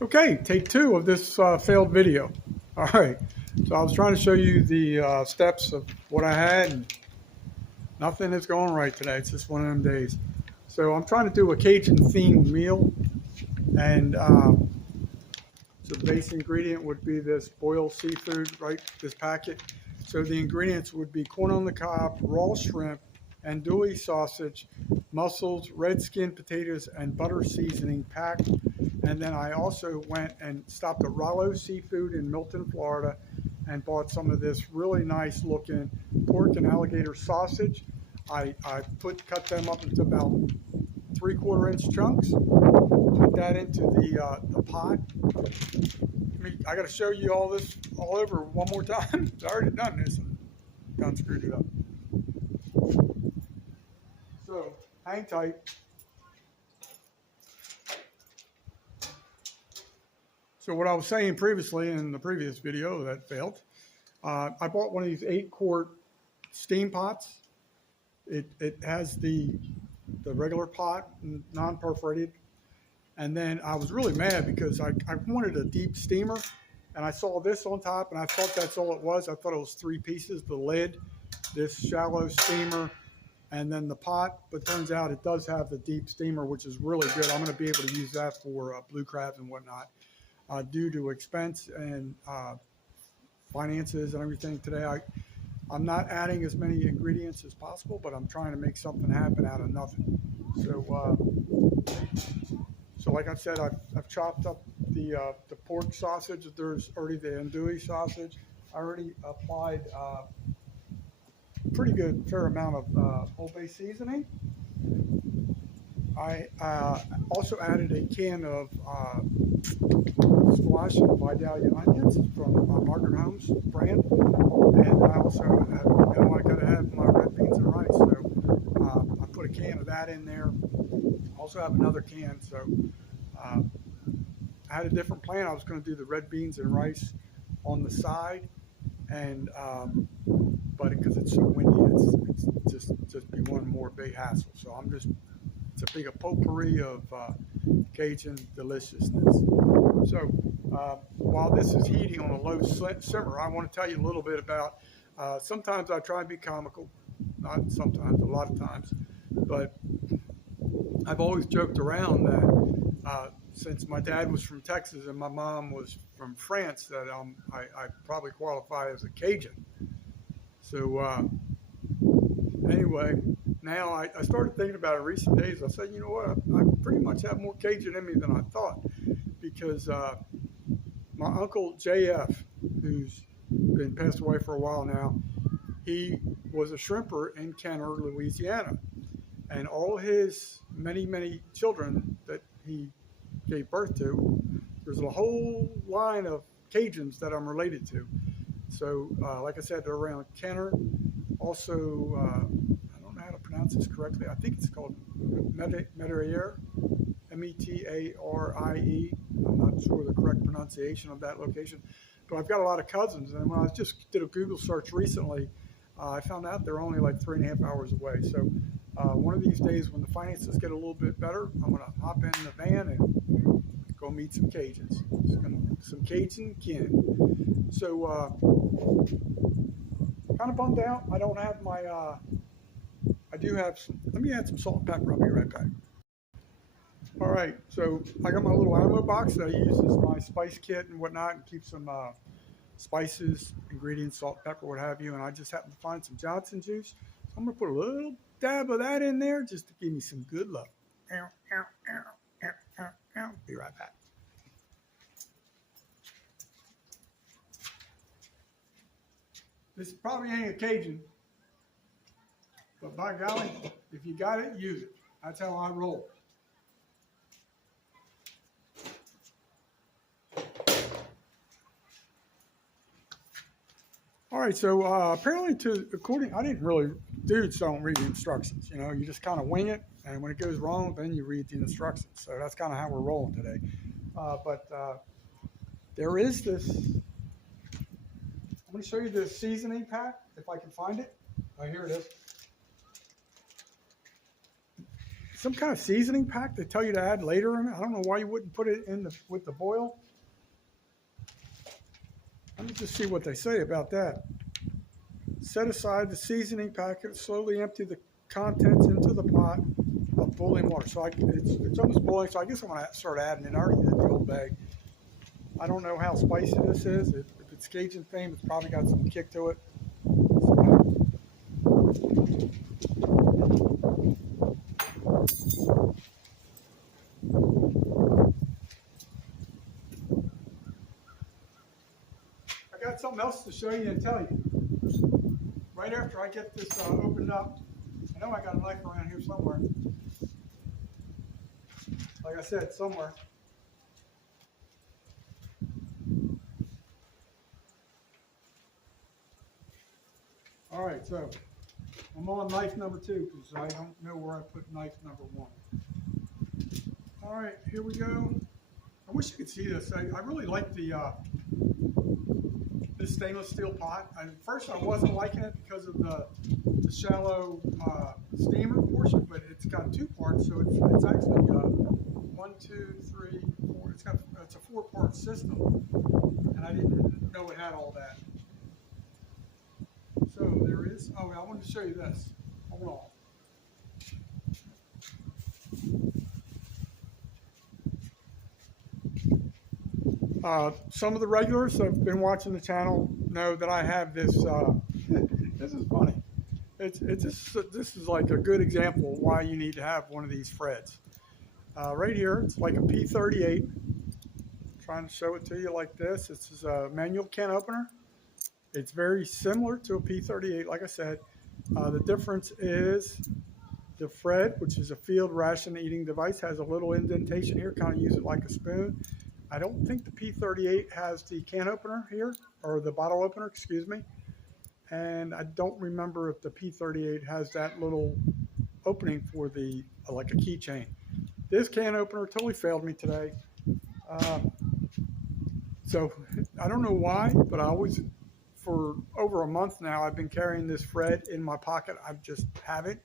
Okay, take two of this failed video. All right, so I was trying to show you the steps of what I had, and nothing is going right today. It's just one of them days. So I'm trying to do a Cajun themed meal, and so the base ingredient would be this boiled seafood, right? This packet. So the ingredients would be corn on the cob, raw shrimp, andouille sausage, mussels, red skin potatoes, and butter seasoning packed. And then I also went and stopped at Rollo Seafood in Milton, Florida, and bought some of this really nice looking pork and alligator sausage. I cut them up into about 3/4 inch chunks. Put that into the pot. I got to show you all this all over one more time. I already done this and done screwed it up. So hang tight. So what I was saying previously in the previous video that failed, I bought one of these 8-quart steam pots. It has the regular pot, non-perforated. And then I was really mad because I wanted a deep steamer, and I saw this on top, and I thought that's all it was. I thought it was 3 pieces: the lid, this shallow steamer, and then the pot. But turns out it does have the deep steamer, which is really good. I'm going to be able to use that for blue crabs and whatnot. Due to expense and finances and everything today, I'm not adding as many ingredients as possible, but I'm trying to make something happen out of nothing. So like I said, I've chopped up the pork sausage. There's already the andouille sausage. I already applied pretty good fair amount of Old Bay seasoning. I also added a can of squash and Vidalia onions from Margaret Holmes brand, and I also I gotta have my red beans and rice, so I put a can of that in there. Also have another can, so I had a different plan. I was going to do the red beans and rice on the side, and but because it's so windy, it's just be one more big hassle. So it's a big potpourri of Cajun deliciousness. So while this is heating on a low simmer, I want to tell you a little bit about. Sometimes I try and be comical, not sometimes, a lot of times, but I've always joked around that since my dad was from Texas and my mom was from France, that I probably qualify as a Cajun. So anyway, now I started thinking about it in recent days. I said, you know what, I pretty much have more Cajun in me than I thought, because my uncle JF, who's been passed away for a while now, he was a shrimper in Kenner, Louisiana. And all his many children that he gave birth to, there's a whole line of Cajuns that I'm related to. So, like I said, they're around Kenner. Also, I don't know how to pronounce this correctly. I think it's called Metaire, Metarie. I'm not sure the correct pronunciation of that location, but I've got a lot of cousins. And when I just did a Google search recently, I found out they're only like 3.5 hours away. So one of these days when the finances get a little bit better, I'm going to hop in the van and go meet some Cajuns, some Cajun kin. So kind of bummed out. I don't have my, I do have some, let me add some salt and pepper. I'll be right back. All right, so I got my little ammo box that I use as my spice kit and whatnot, and keep some spices, ingredients, salt, pepper, what have you. And I just happened to find some Johnson juice. So I'm going to put a little dab of that in there just to give me some good luck. Be right back. This probably ain't a Cajun, but by golly, if you got it, use it. That's how I roll. All right, so apparently, I didn't really, dudes don't read the instructions. You know, you just kind of wing it, and when it goes wrong, then you read the instructions. So that's kind of how we're rolling today. But there is this, I'm going to show you the seasoning pack, if I can find it. Oh, here it is. some kind of seasoning pack they tell you to add later in it. I don't know why you wouldn't put it in with the boil. Let me just see what they say about that. Set aside the seasoning packet. Slowly empty the contents into the pot of boiling water. So it's almost boiling. So I guess I'm going to start adding it. I already did the old bag. I don't know how spicy this is. If it's Cajun fame, it's probably got some kick to it. I got something else to show you and tell you. Right after I get this opened up, I know I got a knife around here somewhere. Like I said, somewhere. All right, so I'm on knife number 2 because I don't know where I put knife number 1. All right, here we go. I wish you could see this. I really like this stainless steel pot. At first, I wasn't liking it because of the shallow steamer portion, but it's got 2 parts, so it's actually 1, 2, 3, 4. It's a 4-part system, and I didn't know it had all that. So there is. Oh, I wanted to show you this. Hold on. Some of the regulars that have been watching the channel know that I have this. This is funny. This is like a good example of why you need to have one of these Freds. Right here, it's like a P38. I'm trying to show it to you like this. This is a manual can opener. It's very similar to a P38, like I said. The difference is the Fred, which is a field ration eating device, has a little indentation here. Kind of use it like a spoon. I don't think the P38 has the can opener here, or the bottle opener, excuse me. And I don't remember if the P38 has that little opening for the, like a keychain. This can opener totally failed me today. So I don't know why, but I always, for over a month now, I've been carrying this Fred in my pocket. I just have it.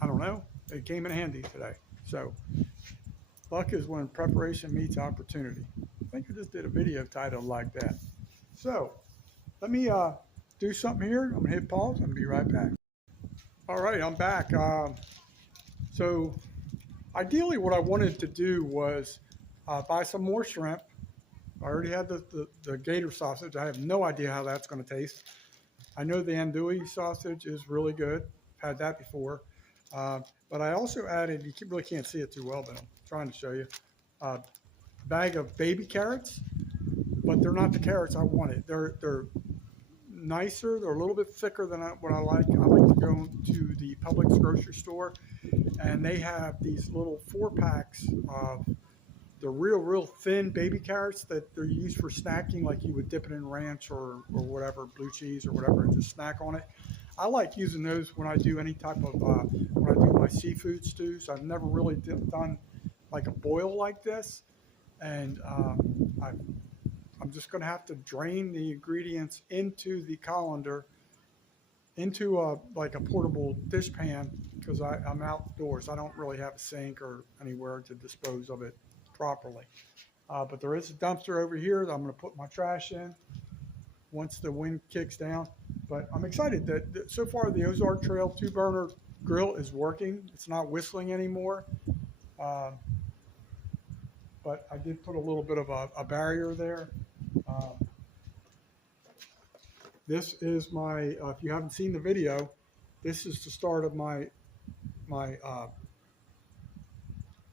I don't know. It came in handy today. So luck is when preparation meets opportunity. I think I just did a video titled like that. So let me do something here. I'm gonna hit pause and be right back. All right, I'm back. So ideally what I wanted to do was buy some more shrimp. I already had the gator sausage. I have no idea how that's gonna taste. I know the andouille sausage is really good. I've had that before. But I also added, you really can't see it too well, but I'm trying to show you, a bag of baby carrots, but they're not the carrots I wanted. They're nicer. They're a little bit thicker than what I like. I like to go to the Publix grocery store, and they have these little 4-packs of the real thin baby carrots that they're used for snacking, like you would dip it in ranch or whatever, blue cheese or whatever, and just snack on it. I like using those when I do any type of, when I do my seafood stews. I've never really done like a boil like this. And I'm just going to have to drain the ingredients into the colander, into like a portable dish pan, because I'm outdoors. I don't really have a sink or anywhere to dispose of it properly. But there is a dumpster over here that I'm going to put my trash in once the wind kicks down. But I'm excited that so far the Ozark Trail 2-burner grill is working. It's not whistling anymore. But I did put a little bit of a barrier there. This is my, if you haven't seen the video, this is the start of my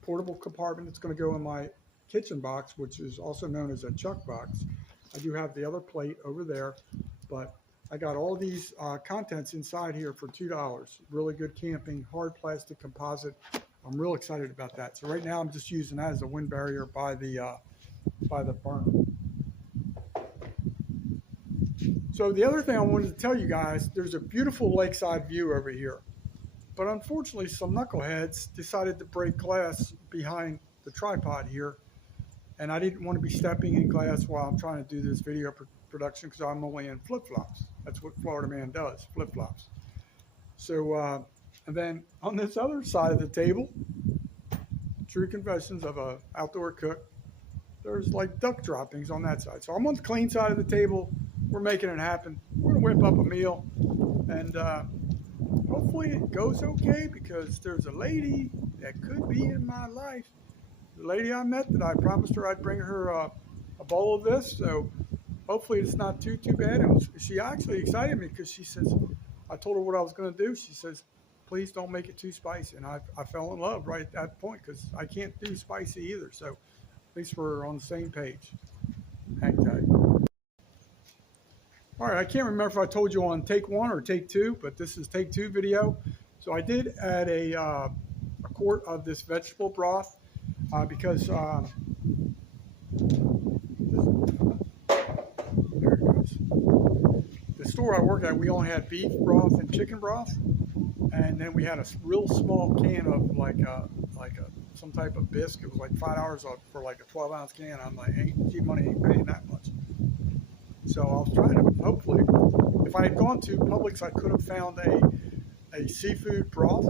portable compartment that's going to go in my kitchen box, which is also known as a chuck box. I do have the other plate over there, but I got all these contents inside here for $2. Really good camping, hard plastic composite. I'm real excited about that. So right now I'm just using that as a wind barrier by the burner. So the other thing I wanted to tell you guys, there's a beautiful lakeside view over here. But unfortunately, some knuckleheads decided to break glass behind the tripod here. And I didn't want to be stepping in glass while I'm trying to do this video production, because I'm only in flip-flops. That's what Florida man does, flip-flops. So, And then on this other side of the table, true confessions of a outdoor cook, there's like duck droppings on that side. So I'm on the clean side of the table. We're making it happen. We're gonna whip up a meal, and hopefully it goes okay because there's a lady that could be in my life. The lady I met that I promised her I'd bring her a bowl of this. So hopefully it's not too bad. And she actually excited me because she says, I told her what I was going to do. She says, please don't make it too spicy. And I fell in love right at that point because I can't do spicy either. So at least we're on the same page. Hang tight. All right, I can't remember if I told you on take one or take two, but this is take two video. So I did add a quart of this vegetable broth because there it goes. The store I work at, we only had beef broth and chicken broth, and then we had a real small can of like a some type of bisque. It was like $5 for like a 12-ounce can. I'm like, cheap money ain't paying that much. So I was trying to, hopefully, if I had gone to Publix, I could have found a seafood broth.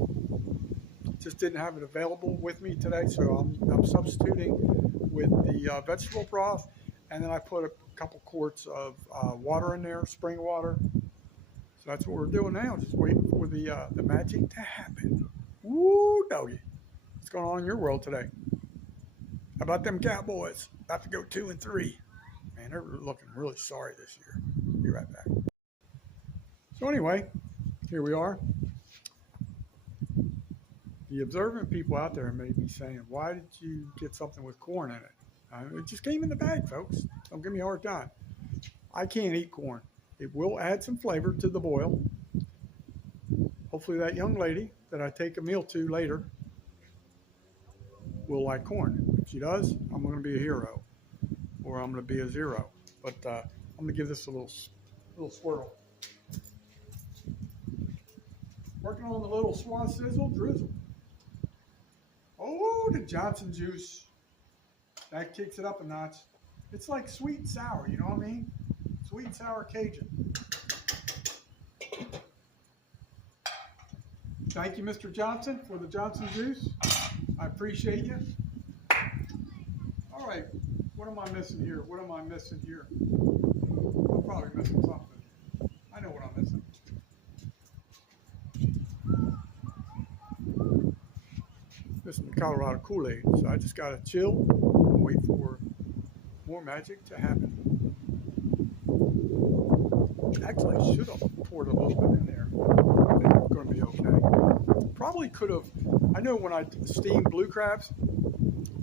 Just didn't have it available with me today, so I'm substituting with the vegetable broth, and then I put a couple quarts of water in there, spring water. So that's what we're doing now, just waiting for the magic to happen. Woo, doggy. What's going on in your world today? How about them Cowboys? About to go 2-3. Man, they're looking really sorry this year. Be right back. So anyway, here we are. The observant people out there may be saying, why did you get something with corn in it? It just came in the bag, folks. Don't give me a hard time. I can't eat corn. It will add some flavor to the boil. Hopefully that young lady that I take a meal to later will like corn. If she does, I'm going to be a hero, or I'm going to be a zero. But I'm going to give this a little swirl. Working on the little swan sizzle drizzle. Oh, the Johnson juice. That kicks it up a notch. It's like sweet and sour, you know what I mean? Sweet and sour Cajun. Thank you, Mr. Johnson, for the Johnson juice. I appreciate you. All right, what am I missing here? What am I missing here? I'm probably missing something. I know what I'm missing. Missing the Colorado Kool-Aid, so I just gotta chill and wait for more magic to happen. Actually, I should have poured a little bit in there. I think it's going to be okay. Probably could have. I know when I steam blue crabs,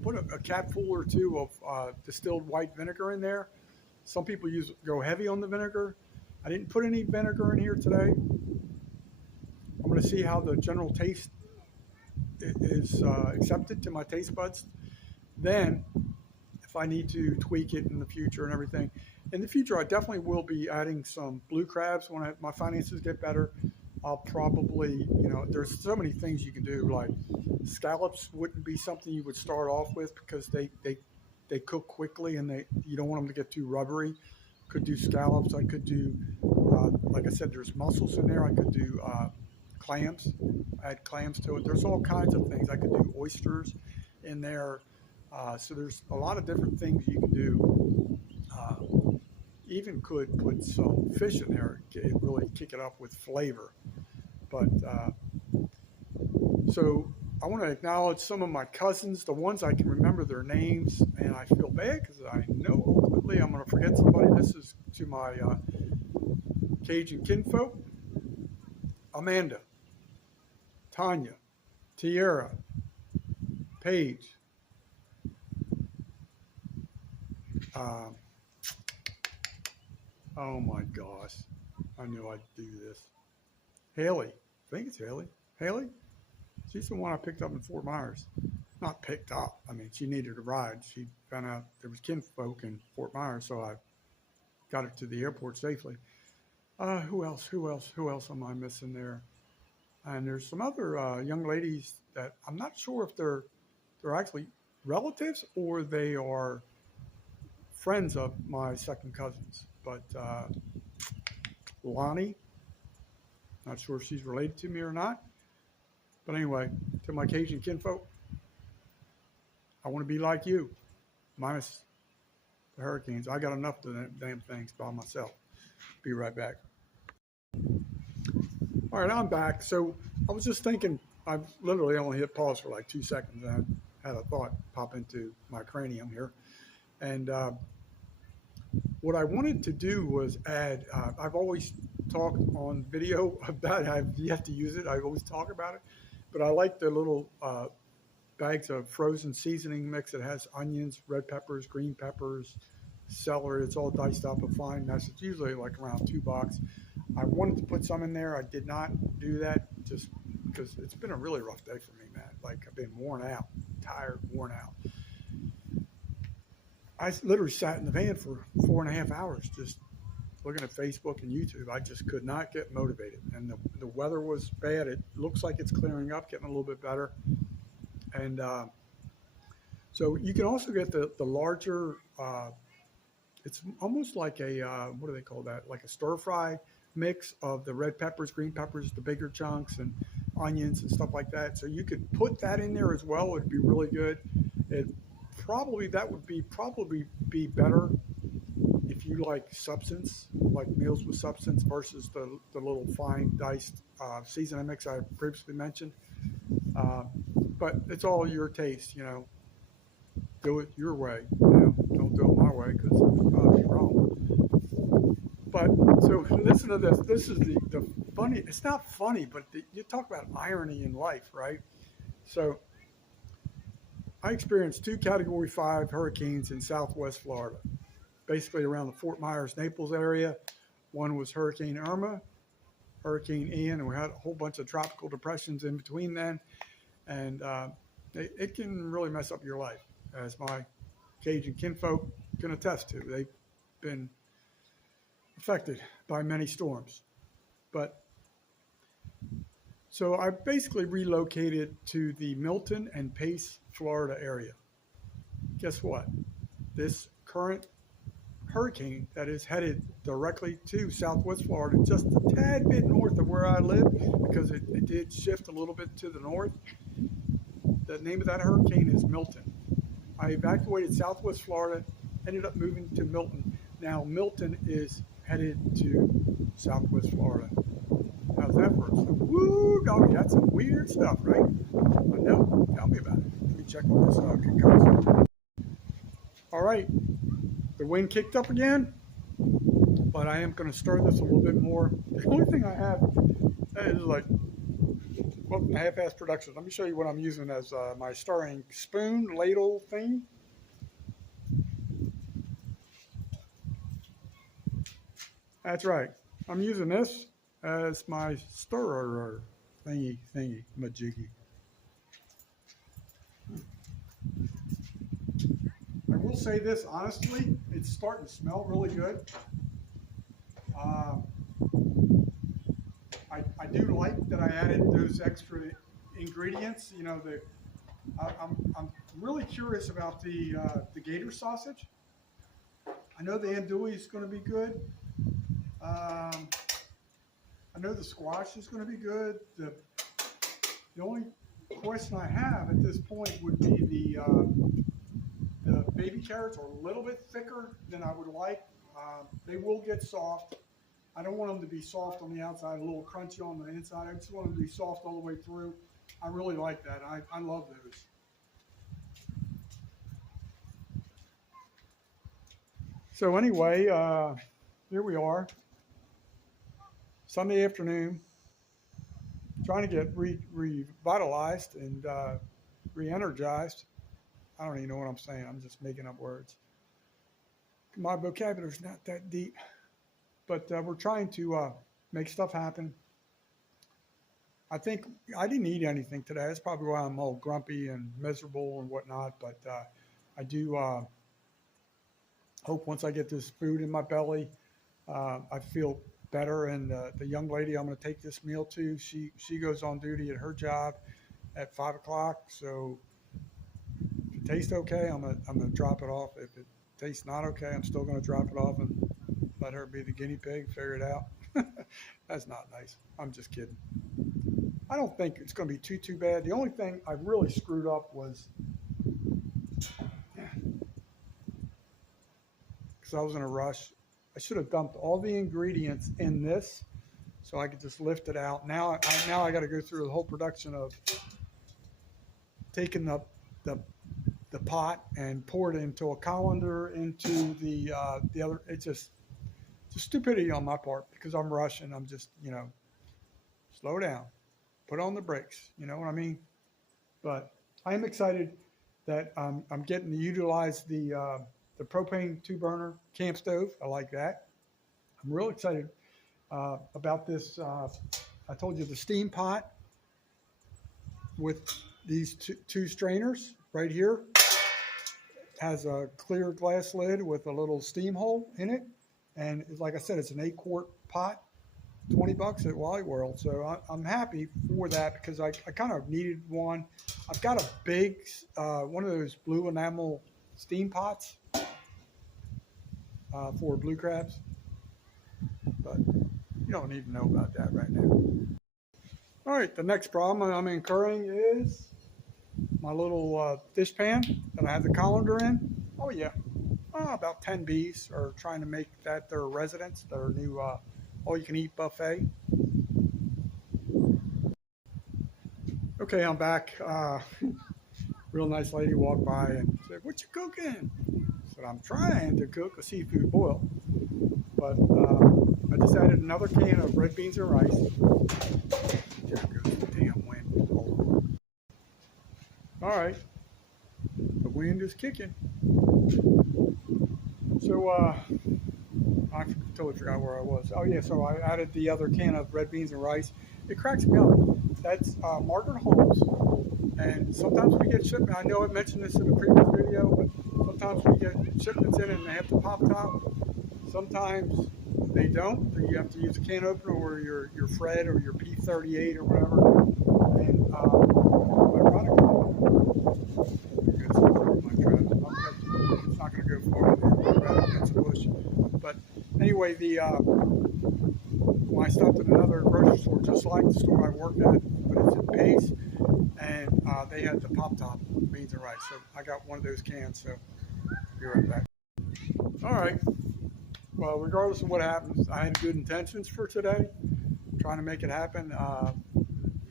put a capful or two of distilled white vinegar in there. Some people go heavy on the vinegar. I didn't put any vinegar in here today. I'm going to see how the general taste is accepted to my taste buds. Then, if I need to tweak it in the future and everything. In the future, I definitely will be adding some blue crabs when my finances get better. I'll probably, there's so many things you can do. Like scallops wouldn't be something you would start off with because they cook quickly and you don't want them to get too rubbery. Could do scallops. I could do, like I said, there's mussels in there. I could do clams. Add clams to it. There's all kinds of things. I could do oysters in there. So there's a lot of different things you can do. Even could put some fish in there, really kick it up with flavor. But so I want to acknowledge some of my cousins, the ones I can remember their names, and I feel bad because I know ultimately I'm going to forget somebody. This is to my Cajun kinfolk: Amanda, Tanya, Tierra, Paige. Oh my gosh, I knew I'd do this. Haley, I think it's Haley. Haley, she's the one I picked up in Fort Myers. Not picked up. I mean, she needed a ride. She found out there was kinfolk in Fort Myers, so I got her to the airport safely. Who else? Who else am I missing there? And there's some other young ladies that I'm not sure if they're actually relatives or they are friends of my second cousins. But Lonnie, not sure if she's related to me or not. But anyway, to my Cajun kinfolk, I want to be like you, minus the hurricanes. I got enough of the damn things by myself. Be right back. All right, I'm back. So I was just thinking, I've literally only hit pause for like 2 seconds. And I had a thought pop into my cranium here. And what I wanted to do was add, I've always talked on video about it. I've yet to use it. I always talk about it. But I like the little bags of frozen seasoning mix that has onions, red peppers, green peppers, celery. It's all diced up a fine mess. It's usually like around $2. I wanted to put some in there. I did not do that just because it's been a really rough day for me, man. Like I've been worn out, tired, worn out. I literally sat in the van for 4.5 hours just looking at Facebook and YouTube. I just could not get motivated. And the weather was bad. It looks like it's clearing up, getting a little bit better. And so you can also get the larger, it's almost like a, what do they call that? Like a stir fry mix of the red peppers, green peppers, the bigger chunks, and onions and stuff like that. So you could put that in there as well. It would be really good. It probably, that would be probably be better if you like substance, like meals with substance versus the little fine diced seasoning mix I previously mentioned. Uh, but it's all your taste, you know. Do it your way, you know. Don't do it my way because it'll probably be wrong. But so listen to this. This is the funny. It's not funny, but you talk about irony in life, right? So I experienced two Category 5 hurricanes in Southwest Florida, basically around the Fort Myers, Naples area. One was Hurricane Irma, Hurricane Ian, and we had a whole bunch of tropical depressions in between then. And it can really mess up your life, as my Cajun kinfolk can attest to. They've been affected by many storms. But so I basically relocated to the Milton and Pace, Florida area. Guess what? This current hurricane that is headed directly to Southwest Florida, just a tad bit north of where I live, because it did shift a little bit to the north. The name of that hurricane is Milton. I evacuated Southwest Florida, ended up moving to Milton. Now Milton is headed to Southwest Florida. How's that for us? Woo, doggy, that's some weird stuff, right? I know. Tell me about it. Let me check on this concussion. All right, the wind kicked up again, but I am going to stir this a little bit more. The only thing I have is like, well, half-ass production. Let me show you what I'm using as my stirring spoon ladle thing. That's right. I'm using this as my stirrer thingy majiggy. I will say this honestly, it's starting to smell really good. I do like that I added those extra ingredients. You know, I'm really curious about the gator sausage. I know the andouille is going to be good. I know the squash is going to be good. The only question I have at this point would be the baby carrots are a little bit thicker than I would like. They will get soft. I don't want them to be soft on the outside, a little crunchy on the inside. I just want them to be soft all the way through. I really like that. I love those. So anyway, here we are, Sunday afternoon, trying to get revitalized and re-energized. I don't even know what I'm saying. I'm just making up words. My vocabulary's not that deep, but we're trying to make stuff happen. I think I didn't eat anything today. That's probably why I'm all grumpy and miserable and whatnot. But I do hope once I get this food in my belly, I feel better. And the young lady I'm going to take this meal to, she goes on duty at her job at 5 o'clock. So if it tastes okay, I'm gonna drop it off. If it tastes not okay, I'm still going to drop it off and let her be the guinea pig, figure it out. That's not nice. I'm just kidding. I don't think it's going to be too bad. The only thing I really screwed up was because I was in a rush. I should have dumped all the ingredients in this so I could just lift it out. Now I got to go through the whole production of taking the the pot and pour it into a colander into the other. It's just stupidity on my part because I'm rushing. I'm just slow down, put on the brakes. You know what I mean? But I am excited that I'm getting to utilize the propane two burner camp stove. I like that. I'm real excited about this. I told you the steam pot with these two strainers right here has a clear glass lid with a little steam hole in it. And like I said, it's an 8-quart pot, $20 at Wally World. So I'm happy for that because I kind of needed one. I've got a big, one of those blue enamel steam pots for blue crabs, but you don't need to know about that right now. All right, the next problem I'm incurring is my little dish pan that I have the colander in. Oh yeah, about 10 bees are trying to make that their residence, their new all-you-can-eat buffet. Okay, I'm back. Real nice lady walked by and said, "What you cooking?" I said, "I'm trying to cook a seafood boil." But I just added another can of red beans and rice. There goes the damn wind. All right, the wind is kicking. So I totally forgot where I was. Oh yeah, so I added the other can of red beans and rice. It cracks me up. That's Margaret Holmes, and sometimes we get shipments. I know I mentioned this in a previous video, but sometimes we get shipments in and they have the pop top. Sometimes they don't. You have to use a can opener or your Fred or your P38 or whatever. And it's not going to go far against the bush. But anyway, when I stopped at another grocery store, just like the store I worked at, but it's in Pace, and they had the pop top beans and rice. So I got one of those cans. So I'll be right back. All right. Well, regardless of what happens, I had good intentions for today, trying to make it happen.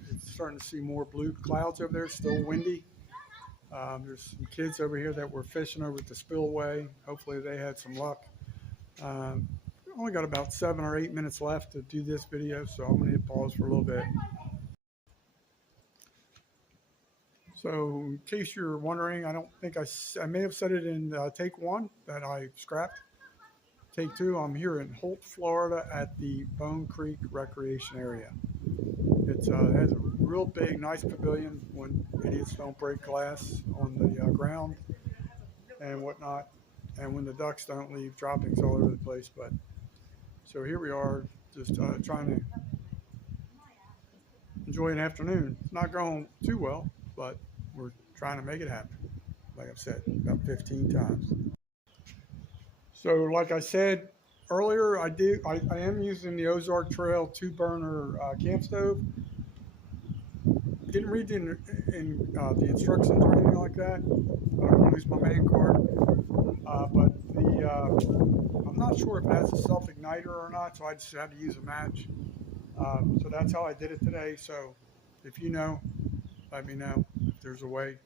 It's starting to see more blue clouds over there, still windy. There's some kids over here that were fishing over at the spillway. Hopefully they had some luck. Only got about 7 or 8 minutes left to do this video, so I'm going to hit pause for a little bit. So in case you're wondering, I don't think I may have said it in take 1 that I scrapped. Take 2, I'm here in Holt, Florida at the Bone Creek Recreation Area. It has a real big, nice pavilion when idiots don't break glass on the ground and whatnot, and when the ducks don't leave droppings all over the place. But so here we are, just trying to enjoy an afternoon. It's not going too well, but we're trying to make it happen. Like I've said about 15 times. So like I said earlier, I am using the Ozark Trail 2-burner camp stove. Didn't read the instructions or anything like that. I don't want to use my main card. But I'm not sure if it has a self-igniter or not, so I just had to use a match. So that's how I did it today. So if you know, let me know if there's a way.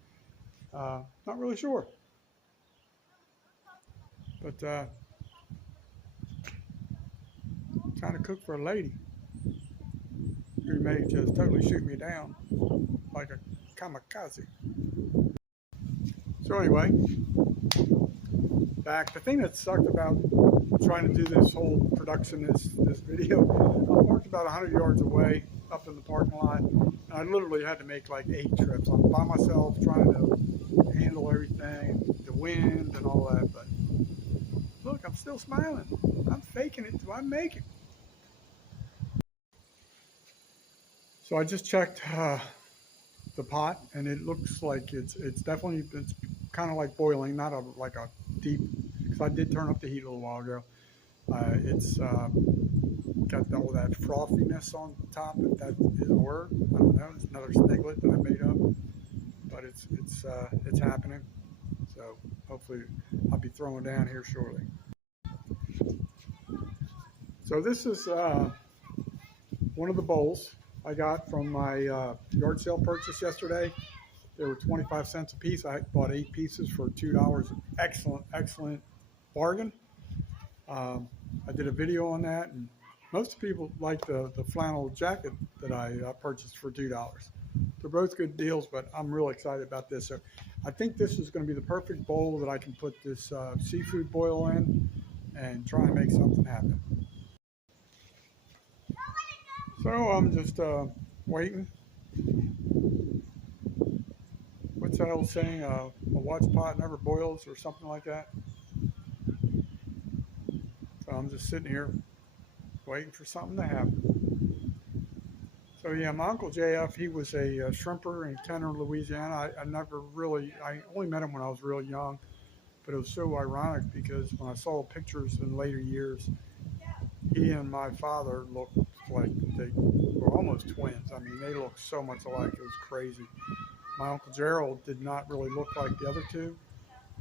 Not really sure. But trying to cook for a lady who may just totally shoot me down like a kamikaze. So anyway, back. The thing that sucked about trying to do this whole production, this video, I parked about 100 yards away up in the parking lot, and I literally had to make like 8 trips. I'm by myself trying to handle everything, the wind and all that, but look, I'm still smiling. I'm faking it till I make it. So I just checked the pot, and it looks like it's kind of like boiling, not like a deep, because I did turn up the heat a little while ago. It's got all that frothiness on top, if that is a word. I don't know. It's another sniglet that I made up, but it's happening. So hopefully I'll be throwing down here shortly. So this is one of the bowls I got from my yard sale purchase yesterday. They were 25 cents a piece. I bought 8 pieces for $2. Excellent, excellent bargain. I did a video on that, and most people like the flannel jacket that I purchased for $2. They're both good deals, but I'm real excited about this. So I think this is going to be the perfect bowl that I can put this seafood boil in and try and make something happen. So I'm just waiting. What's that old saying? A watch pot never boils, or something like that. So I'm just sitting here waiting for something to happen. So yeah, my uncle JF, he was a shrimper in Cajun, Louisiana. I only met him when I was real young, but it was so ironic because when I saw pictures in later years, he and my father looked like they were almost twins. I mean, they looked so much alike. It was crazy. My uncle Gerald did not really look like the other two.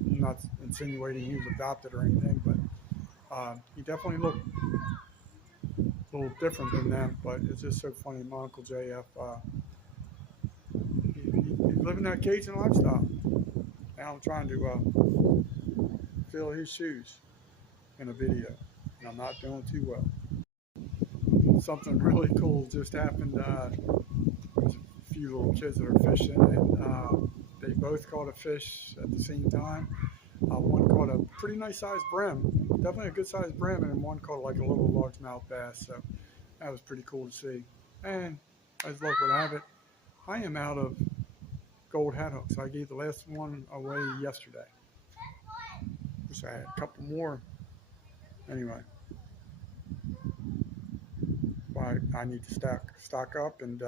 I'm not insinuating he was adopted or anything, but he definitely looked a little different than them. But it's just so funny. My uncle JF, he's living that Cajun lifestyle. Now I'm trying to fill his shoes in a video, and I'm not doing too well. Something really cool just happened. There's a few little kids that are fishing, and they both caught a fish at the same time. One caught a pretty nice sized brim, definitely a good sized brim, and one caught like a little largemouth bass. So that was pretty cool to see. And as luck would have it, I am out of gold hat hooks. I gave the last one away yesterday. Wish I had a couple more. Anyway, I need to stock up and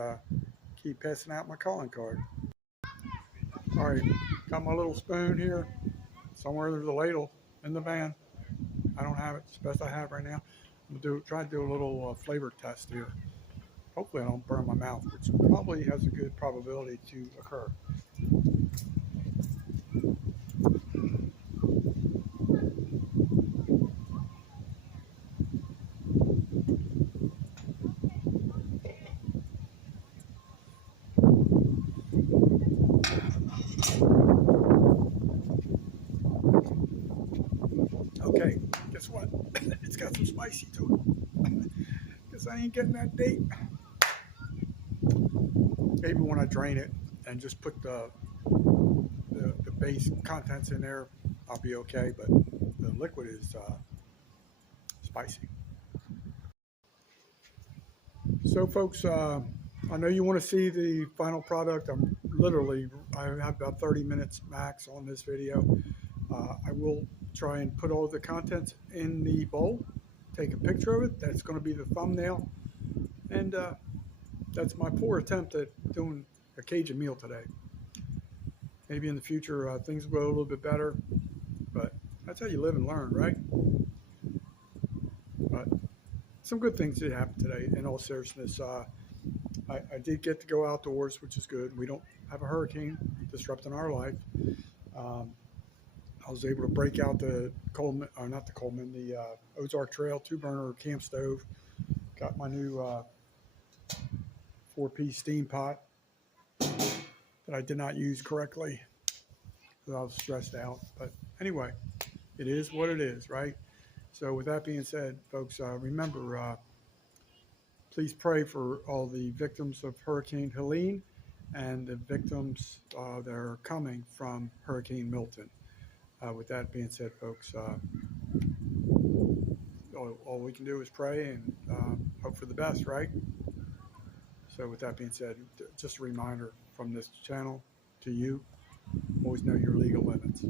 keep passing out my calling card. All right, got my little spoon here. Somewhere there's a ladle in the van. I don't have it. It's the best I have right now. I'm gonna try to do a little flavor test here. Hopefully I don't burn my mouth, which probably has a good probability to occur. Okay, guess what? It's got some spicy to it. Guess I ain't getting that date. Maybe when I drain it and just put the base contents in there, I'll be okay. But the liquid is spicy. So, folks, I know you want to see the final product. I have about 30 minutes max on this video. I will try and put all the contents in the bowl, take a picture of it. That's going to be the thumbnail. And that's my poor attempt at doing a Cajun meal today. Maybe in the future things will go a little bit better, but that's how you live and learn, right? But some good things did happen today. In all seriousness, I did get to go outdoors, which is good. We don't have a hurricane disrupting our life. I was able to break out the Coleman, or not the Coleman, the Ozark Trail 2-burner camp stove. Got my new 4-piece steam pot that I did not use correctly because I was stressed out. But anyway, it is what it is, right? So with that being said, folks, remember, please pray for all the victims of Hurricane Helene and the victims that are coming from Hurricane Milton. With that being said, folks, all we can do is pray and hope for the best, right? So with that being said, just a reminder from this channel to you, always know your legal limits.